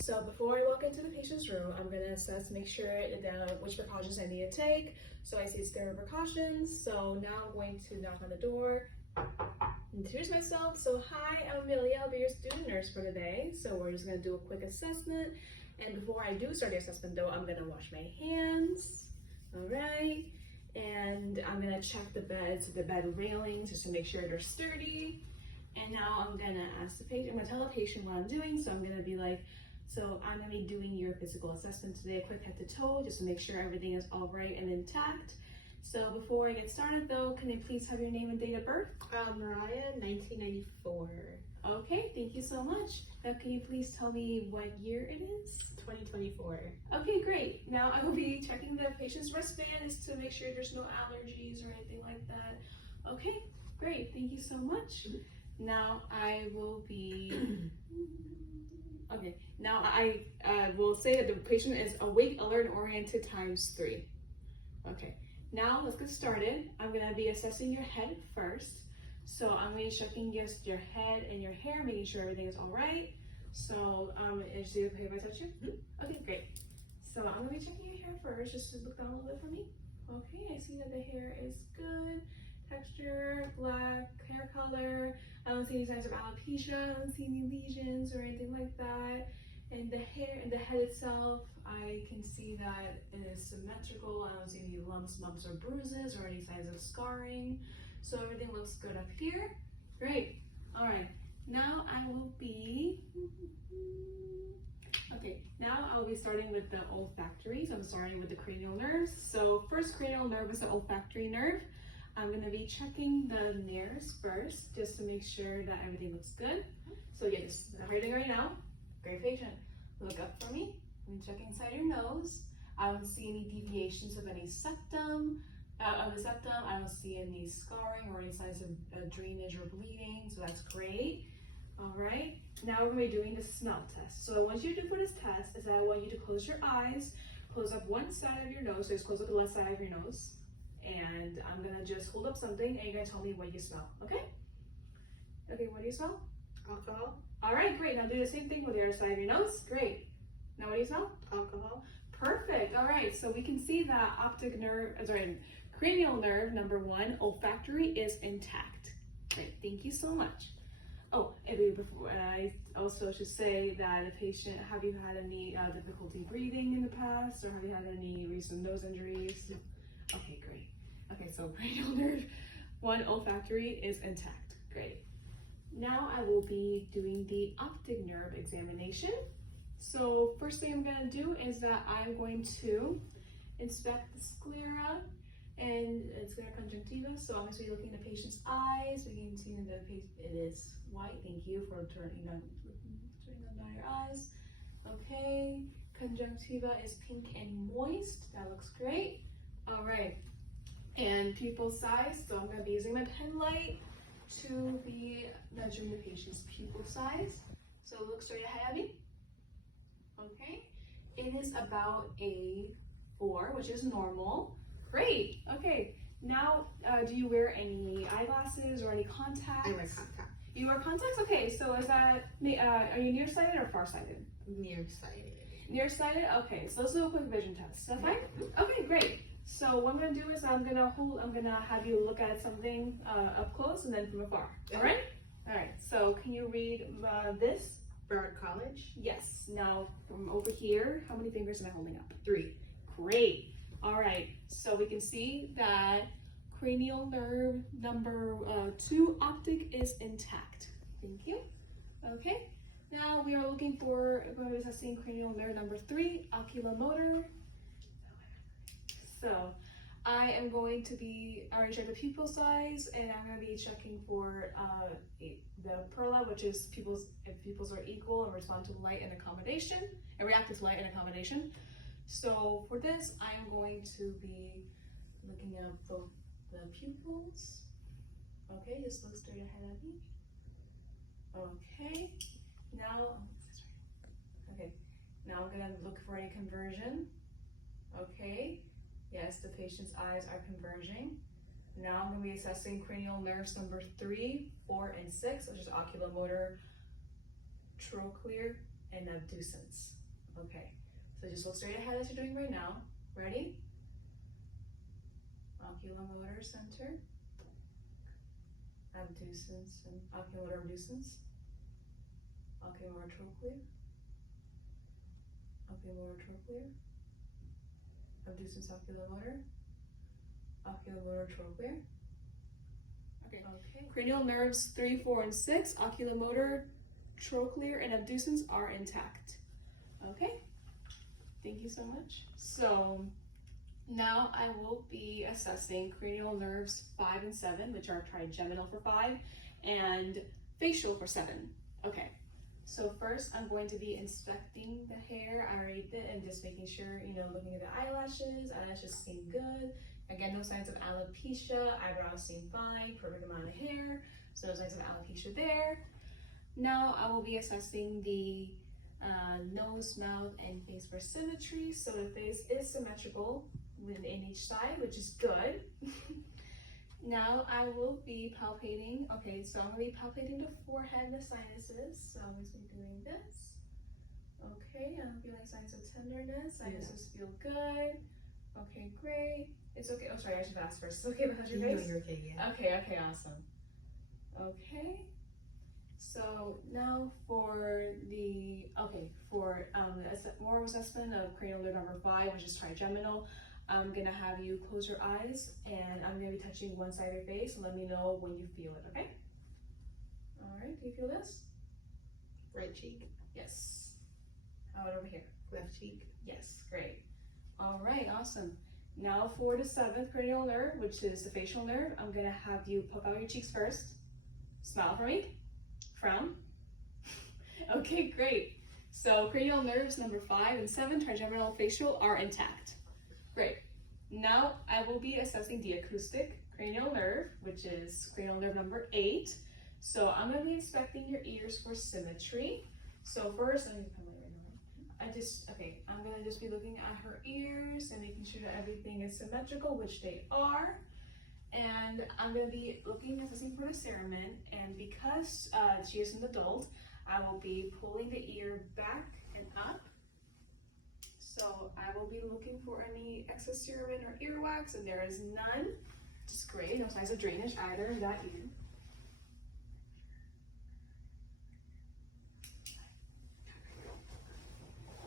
So before I walk into the patient's room, I'm gonna assess, make sure that which precautions I need to take. So I see it's there are precautions. So now I'm going to knock on the door, introduce myself. So hi, I'm Amelia, I'll be your student nurse for today. So we're just gonna do a quick assessment. And before I do start the assessment though, I'm gonna wash my hands. All right. And I'm gonna check the beds, the bed railings, just to make sure they're sturdy. And now I'm gonna ask the patient, I'm gonna tell the patient what I'm doing. So I'm gonna be like, so I'm gonna be doing your physical assessment today, a quick head to toe, just to make sure everything is all right and intact. So before I get started though, can I please have your name and date of birth? Mariah, 1994. Okay, thank you so much. Now can you please tell me what year it is? 2024. Okay, great. Now I will be checking the patient's wristband to make sure there's no allergies or anything like that. Okay, great, thank you so much. Now I will be, okay, now I will say that the patient is awake, alert, and oriented ×3. Okay, now let's get started. I'm gonna be assessing your head first. So I'm gonna be checking just your head and your hair, making sure everything is all right. So is it okay if I touch you? Okay, great. So I'm gonna be checking your hair first, just to look down a little bit for me. Okay, I see that the hair is good. Texture, black, hair color. I don't see any signs of alopecia. I don't see any lesions or anything like that. And the hair and the head itself, I can see that it is symmetrical. I don't see any lumps, bumps, or bruises or any signs of scarring. So everything looks good up here. Great. All right. Now I will be, okay, now I'll be starting with the olfactory. So I'm starting with the cranial nerves. So first cranial nerve is the olfactory nerve. I'm gonna be checking the nares first, just to make sure that everything looks good. So yeah, just how are you doing right now? Great patient. Look up for me. I'm checking inside your nose. I don't see any deviations of any septum. Of the septum, I don't see any scarring or any signs of drainage or bleeding, so that's great. All right, now we're gonna be doing the smell test. So what I want you to do for this test is that I want you to close your eyes, close up one side of your nose, so just close up the left side of your nose. And I'm gonna just hold up something and you're gonna tell me what you smell, okay? Okay, what do you smell? Alcohol. All right, great. Now do the same thing with the other side of your nose. Great. Now what do you smell? Alcohol. Perfect. All right, so we can see that cranial nerve number 1, olfactory, is intact. Great, thank you so much. Oh, and before I also should say that a patient, have you had any difficulty breathing in the past, or have you had any recent nose injuries? No. Okay, great. Okay, so cranial nerve 1, olfactory, is intact. Great. Now I will be doing the optic nerve examination. So first thing I'm gonna do is that I'm going to inspect the sclera and sclera conjunctiva. So I'm going to be looking at the patient's eyes. We can see that it is white. Thank you for turning on your eyes. Okay, conjunctiva is pink and moist. That looks great. All right, and pupil size. So I'm going to be using my pen light to be measuring the patient's pupil size. So look straight ahead at me. Okay, it is about a 4, which is normal. Great. Okay. Now, do you wear any eyeglasses or any contacts? I wear contacts. You wear contacts? Okay. So is that, are you nearsighted or farsighted? Nearsighted. Nearsighted? Okay. So let's do a quick vision test. Is that fine? Okay, great. So what I'm gonna do is I'm gonna have you look at something up close and then from afar. All right? All right. So can you read this? Broward College. Yes. Now from over here, how many fingers am I holding up? 3. Great. All right, so we can see that cranial nerve number 2, optic, is intact. Thank you. Okay, now we are looking for, we're assessing cranial nerve number 3, oculomotor. So I am going to be, I already checked the pupil size, and I'm going to be checking for the PERLA, which is if pupils are equal and respond to light and accommodation, and react to light and accommodation. So for this, I am going to be looking at both the pupils. Okay, just look straight ahead at me. Okay, now I'm gonna look for any conversion. Okay, yes, the patient's eyes are converging. Now I'm gonna be assessing cranial nerves number 3, 4, and 6, which is oculomotor, trochlear, and abducens. Okay, so just look straight ahead as you're doing right now. Ready? Oculomotor center, abducens and oculomotor abducens, oculomotor trochlear, oculomotor trochlear, abducens oculomotor, oculomotor trochlear. Okay. Cranial nerves 3, 4, and 6, oculomotor, trochlear, and abducens are intact. Okay. Thank you so much. So now I will be assessing cranial nerves 5 and 7, which are trigeminal for 5 and facial for 7. Okay. So first I'm going to be inspecting the hair. I already did, and just making sure, looking at the eyelashes seem good. Again, no signs of alopecia, eyebrows seem fine, perfect amount of hair, so no signs of alopecia there. Now I will be assessing the nose, mouth, and face for symmetry. So the face is symmetrical within each side, which is good. Now I will be palpating, so I'm going to be palpating the forehead and the sinuses. So I'm just going to be doing this. Okay, I don't feel like signs of tenderness. Sinuses feel good. Okay, great. It's okay. Oh, sorry, I should ask first. It's okay if I touch your face? You're okay, yeah. Okay, awesome. Okay. So now for the, more assessment of cranial nerve number 5, which is trigeminal, I'm gonna have you close your eyes and I'm gonna be touching one side of your face and let me know when you feel it, okay? All right, do you feel this? Right cheek, Yes. How about over here? left cheek. Yes, great. All right, awesome. Now for the 7th cranial nerve, which is the facial nerve, I'm gonna have you puff out your cheeks first. Smile for me. Frown. Okay, great. So cranial nerves number 5 and 7, trigeminal facial, are intact. Great. Now I will be assessing the acoustic cranial nerve, which is cranial nerve number 8. So I'm going to be inspecting your ears for symmetry. So first, I'm going to just be looking at her ears and making sure that everything is symmetrical, which they are. And I'm going to be assessing for the cerumen, and because she is an adult, I will be pulling the ear back and up. So I will be looking for any excess cerumen or earwax, and there is none, which is great. No signs of drainage either in that ear.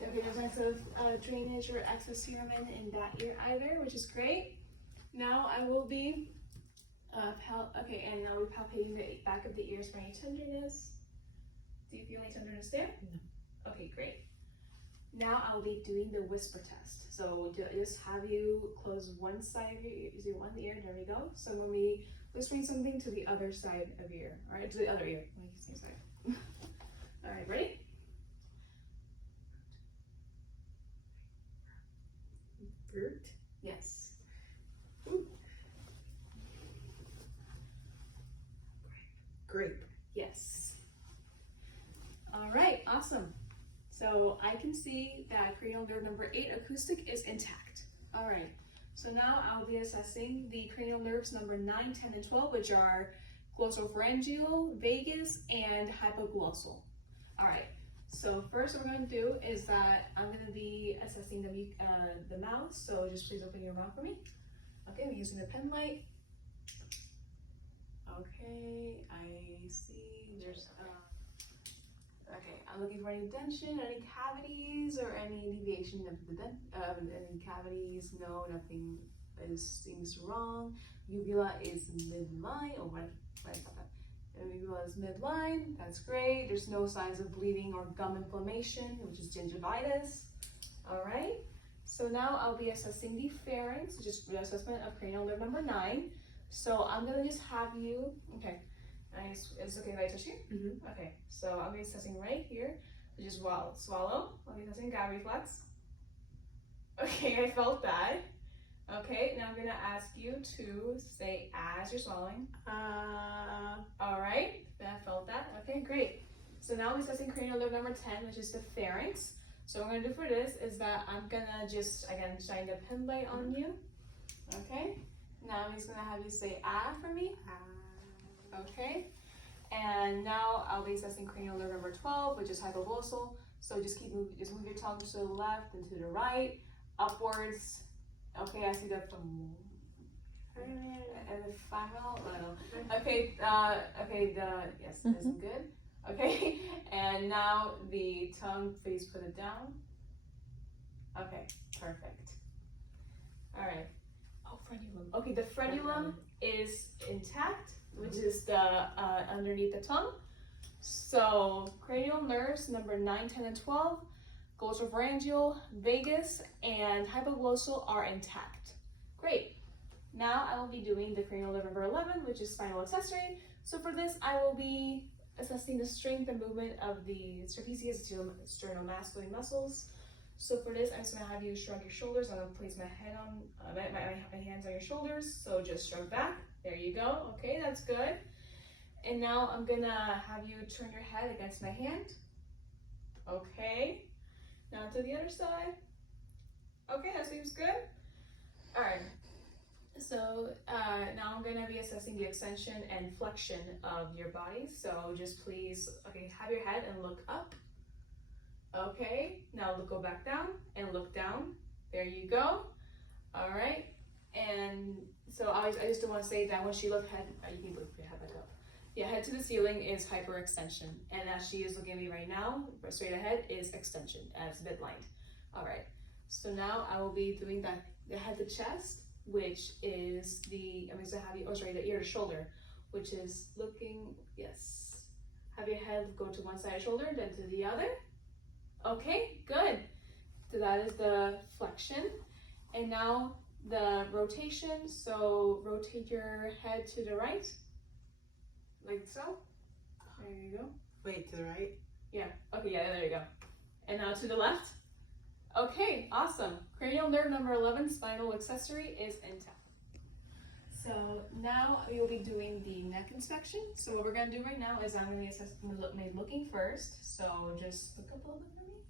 Okay, no signs of drainage or excess cerumen in that ear either, which is great. Now I will be and I'll be palpating the back of the ears for any tenderness. Do you feel any tenderness there? No. Okay, great. Now I'll be doing the whisper test. So just have you close one side of your ear, do one ear, there we go. So I'm gonna be whispering something to the other side of your ear, all right, to the other ear. All right, ready? Fruit. Yes. Grape. Yes. All right, awesome. So I can see that cranial nerve number 8, acoustic, is intact. All right, so now I'll be assessing the cranial nerves number 9, 10, and 12, which are glossopharyngeal, vagus, and hypoglossal. All right, so first what we're going to do is that I'm going to be assessing the mouth, so just please open your mouth for me. Okay, I'm using the pen light. Okay, I see there's, okay, I'm looking for any dention, any cavities, or any deviation of the any cavities. No, nothing seems wrong. Uvula is midline, oh, what about that? The uvula is midline, that's great. There's no signs of bleeding or gum inflammation, which is gingivitis. All right, so now I'll be assessing the pharynx, which is the assessment of cranial nerve number 9. So I'm gonna just have you, okay, is it okay if I touch here? Mm-hmm. Okay, so I'm gonna be assessing right here. So just swallow. I'll be assessing gag reflex. Okay, I felt that. Okay, now I'm gonna ask you to say as you're swallowing. All right, I felt that. Okay, great. So now I'm assessing cranial nerve number 10, which is the pharynx. So what I'm gonna do for this is that I'm gonna just, again, shine the pen light on you. Okay, now I'm just gonna have you say ah for me. Okay, and now I'll be assessing cranial nerve number 12, which is hypoglossal. So just just move your tongue to the left and to the right, upwards. Okay, I see that from and the final. Okay, yes, that's good. Okay, and now the tongue, please put it down. Okay, perfect. All right. Oh, frenulum. Okay, the frenulum is intact, which is the underneath the tongue. So cranial nerves number 9, 10, and 12, glossopharyngeal, vagus, and hypoglossal are intact. Great. Now I will be doing the cranial nerve number 11, which is spinal accessory. So for this, I will be assessing the strength and movement of the trapezius sternobascular muscles. So for this, I'm just gonna have you shrug your shoulders. I'm gonna place my head on my hands on your shoulders. So just shrug back. There you go. Okay, that's good. And now I'm gonna have you turn your head against my hand. Okay. Now to the other side. Okay, that seems good. All right. So now I'm gonna be assessing the extension and flexion of your body. So just please, okay, have your head and look up. Okay, now go back down and look down. There you go. All right. And so I just want to say that when she looked head, you can look your head back up. Yeah, head to the ceiling is hyperextension. And as she is looking at me right now, straight ahead is extension, as midline. All right. So now I will be doing the head to chest, which is the ear to shoulder, which is looking, yes. Have your head go to one side of the shoulder, then to the other. Okay, good. So that is the flexion. And now the rotation. So rotate your head to the right, like so. There you go. Wait, to the right? Yeah, okay, yeah, there you go. And now to the left. Okay, awesome. Cranial nerve number 11, spinal accessory is intact. So now we will be doing the neck inspection. So what we're gonna do right now is I'm gonna be looking first. So just look up a little bit for me.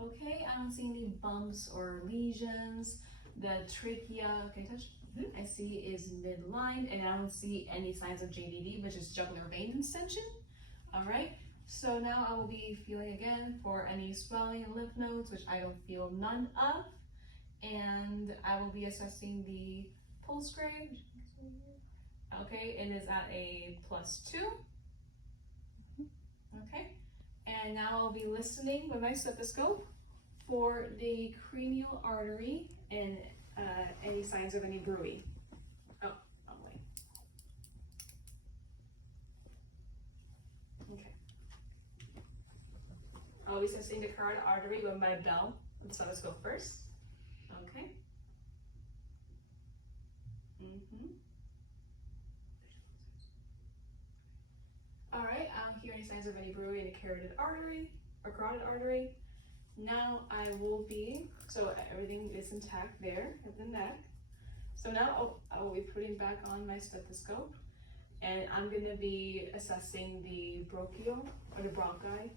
Okay, I don't see any bumps or lesions. The trachea, okay, touch. I see is midline, and I don't see any signs of JVD, which is jugular vein distension. All right. So now I will be feeling again for any swelling in lymph nodes, which I don't feel none of. And I will be assessing the pulse grade. Okay, it is at a +2. Okay, and now I'll be listening with my stethoscope for the cranial artery and any signs of any bruit. Oh, wait. Okay. I'll be assessing the carotid artery with my bell and stethoscope first. Okay. All right, I don't hear any signs of any bruit in the carotid artery or carotid artery. Now I will be, so everything is intact there at the neck. So now I will be putting back on my stethoscope, and I'm gonna be assessing the bronchial or the bronchi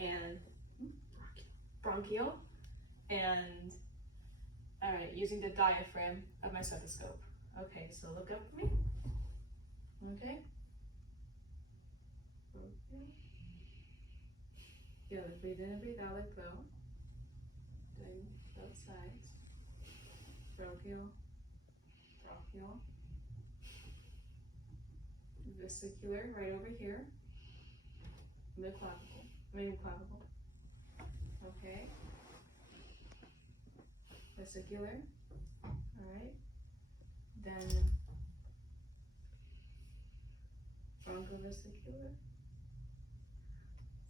and bronchial, and all right, using the diaphragm of my stethoscope. Okay, so look up for me. Okay. Yeah, breathe in and breathe out, let go. Then both sides. Bronchial, bronchial. Vesicular, right over here. Mid-clavicle, clavicle. Okay. Vesicular, all right. Then bronchovesicular.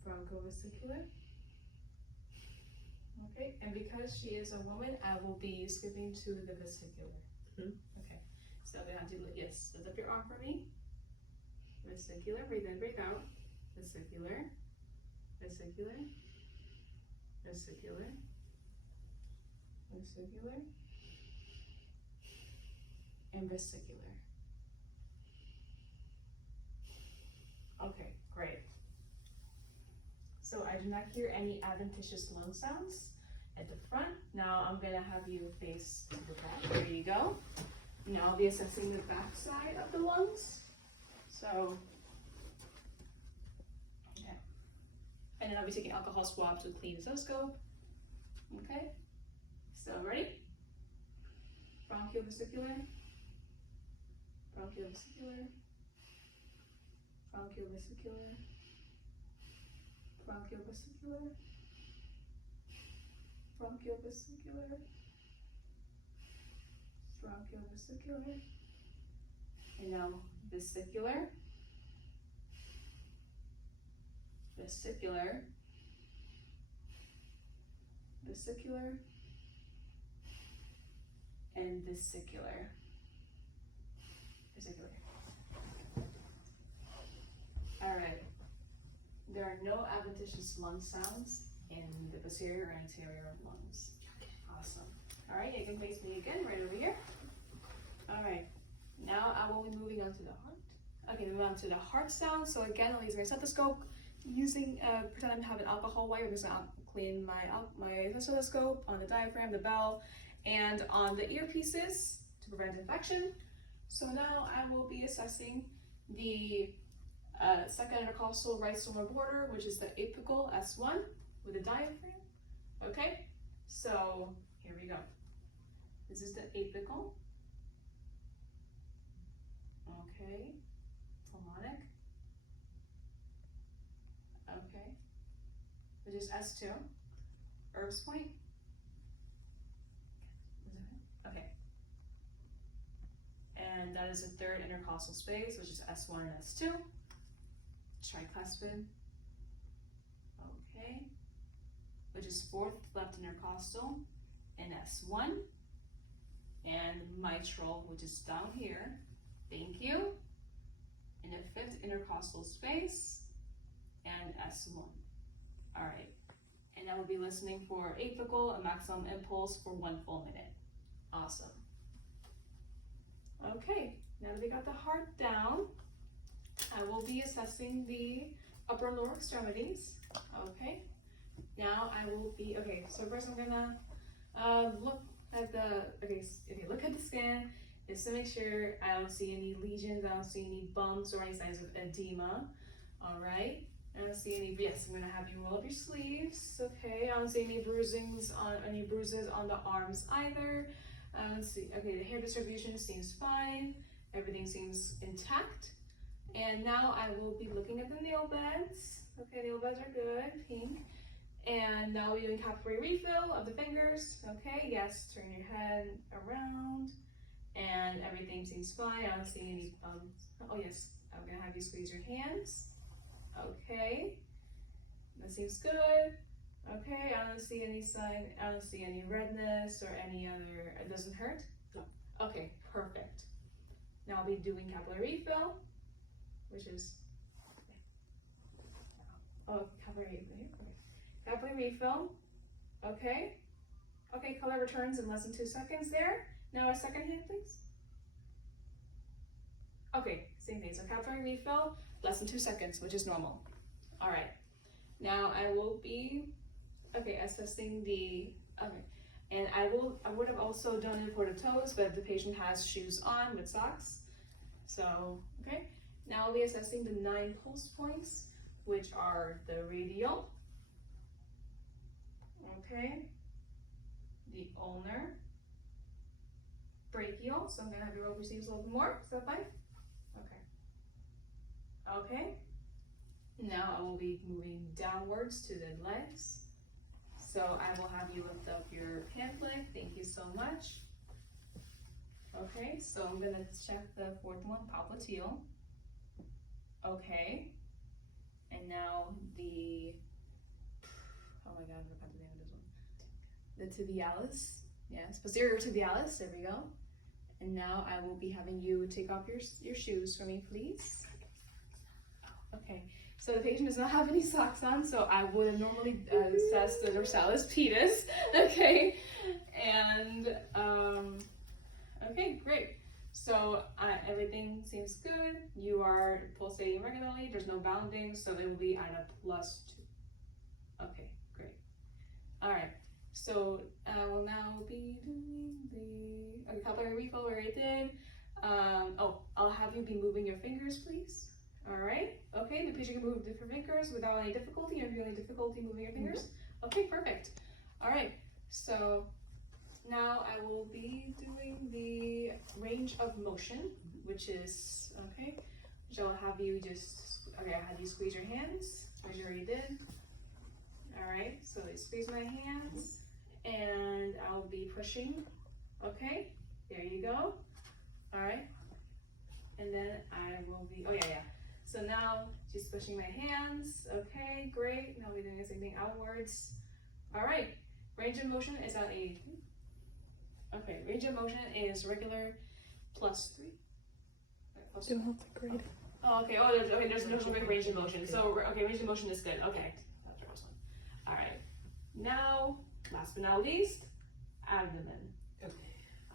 Bronchovesicular. Okay, and because she is a woman, I will be skipping to the vesicular. Okay, so I'm gonna have to, yes, lift up your arm for me. Vesicular, breathe in, breathe out. Vesicular, vesicular, vesicular, vesicular, and vesicular. Okay, great. So I do not hear any adventitious lung sounds at the front. Now I'm gonna have you face to the back. There you go. Now I'll be assessing the back side of the lungs. So, okay. And then I'll be taking alcohol swab to clean the otoscope. Okay, so ready? Bronchiovesicular, bronchiovesicular, bronchiovesicular, bronchiovesicular, bronchiovesicular, bronchiovesicular, and now vesicular, vesicular, vesicular, and vesicular, vesicular. All right. There are no adventitious lung sounds in the posterior or anterior lungs. Awesome. All right, you can face me again right over here. All right. Now I will be moving on to the heart. Okay, moving on to the heart sound. So again, I'll use my stethoscope. Using pretend I have an alcohol wipe. I'm just gonna clean my stethoscope on the diaphragm, the bell, and on the earpieces to prevent infection. So now I will be assessing the second intercostal right solar border, which is the apical S1 with the diaphragm. Okay, so here we go. This is the apical. Okay, pulmonic. Okay, which is S2. Herb's point. Okay. And that is the third intercostal space, which is S1 and S2. Tricuspid. Okay. Which is fourth left intercostal and S1. And mitral, which is down here. Thank you. In the fifth intercostal space and S1. All right. And I will be listening for apical and maximum impulse for 1 full minute. Awesome. Okay, now that we got the heart down, I will be assessing the upper and lower extremities. Okay, now I will be, okay, so first I'm gonna look at the, okay, look at the scan just to make sure I don't see any lesions, I don't see any bumps or any signs of edema. All right, I don't see any, yes, I'm gonna have you roll up your sleeves. Okay, I don't see any bruises on the arms either. Let's see, okay, the hair distribution seems fine. Everything seems intact. And now I will be looking at the nail beds. Okay, nail beds are good, pink. And now we're doing capillary refill of the fingers. Okay, yes, turn your head around. And everything seems fine. I don't see any, oh yes, I'm gonna have you squeeze your hands. Okay, that seems good. Okay, I don't see any sign, I don't see any redness or any other, it doesn't hurt? No. Okay, perfect. Now I'll be doing capillary refill, which is, capillary refill, okay. Okay, color returns in less than 2 seconds there. Now a second hand, please. Okay, same thing, so capillary refill, less than 2 seconds, which is normal. All right, now I will be assessing the, and I would have also done it for the toes, but the patient has shoes on with socks. So, okay, now I'll be assessing the 9 pulse points, which are the radial, okay, the ulnar, brachial, so I'm gonna have you roll your sleeves a little bit more, is that fine? Okay. Okay, now I will be moving downwards to the legs. So I will have you lift up your pant leg. Thank you so much. Okay, so I'm gonna check the 4th one, popliteal. Okay, and now the, oh my god, I forgot the name of this one. The tibialis, yes, posterior tibialis, there we go. And now I will be having you take off your shoes for me, please. Okay. So the patient does not have any socks on, so I would have normally assessed the dorsalis pedis, okay? And, okay, great. So everything seems good. You are pulsating regularly. There's no bounding, so it will be at a +2. Okay, great. All right, so I will now be doing the capillary refill where I did. I'll have you be moving your fingers, please. All right. Okay, the patient can move different fingers without any difficulty. Are you feeling difficulty moving your fingers? Okay, perfect. All right. So now I will be doing the range of motion, which is, okay, which I'll have you just, okay, I'll have you squeeze your hands, as you already did. All right, so I squeeze my hands and I'll be pushing. Okay, there you go. All right, and then I will be, oh yeah. So now she's pushing my hands. Okay, great. Now we're doing the same thing outwards. All right, range of motion is at a, okay, range of motion is regular +3. You don't have to grade. Oh, okay. Oh, there's no big range of motion. So, okay, range of motion is good. Okay. That's the first one. All right. Now, last but not least, abdomen. Okay.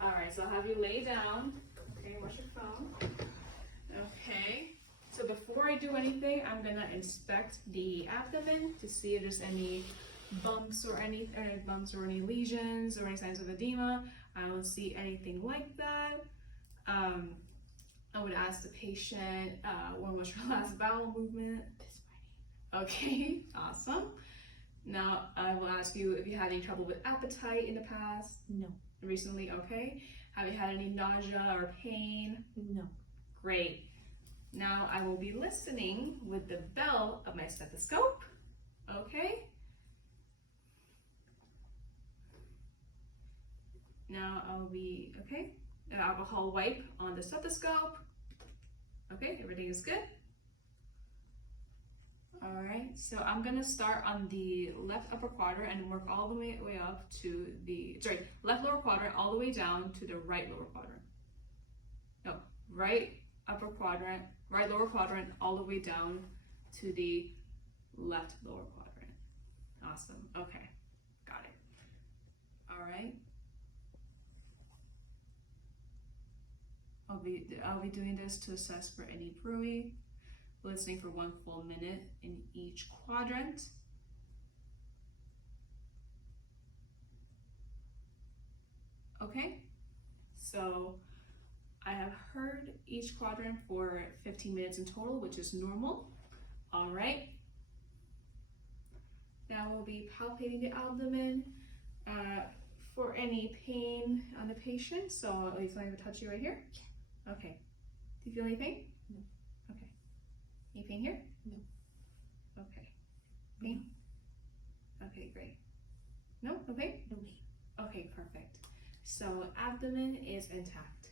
All right. So I'll have you lay down. Okay. Watch your phone. Okay. So before I do anything, I'm gonna inspect the abdomen to see if there's any bumps or any lesions or any signs of edema. I don't see anything like that. I would ask the patient when was your last bowel movement. This morning. Okay, awesome. Now I will ask you if you had any trouble with appetite in the past. No. Recently, okay. Have you had any nausea or pain? No. Great. Now I will be listening with the bell of my stethoscope. Okay. Now I'll be, okay, an alcohol wipe on the stethoscope. Okay, everything is good. All right, so I'm gonna start on the left upper quadrant and work all the way up to the, left lower quadrant all the way down to the right lower quadrant. No, right upper quadrant, right lower quadrant all the way down to the left lower quadrant. Awesome, okay, got it. All right. I'll be doing this to assess for any bruit, listening for 1 full minute in each quadrant. Okay, so I have heard each quadrant for 15 minutes in total, which is normal. All right. Now we'll be palpating the abdomen for any pain on the patient. So I'll leave something to touch you right here. Okay. Do you feel any pain? No. Okay. Any pain here? No. Okay. Pain? Okay, great. No? No pain? No pain. Okay, perfect. So abdomen is intact.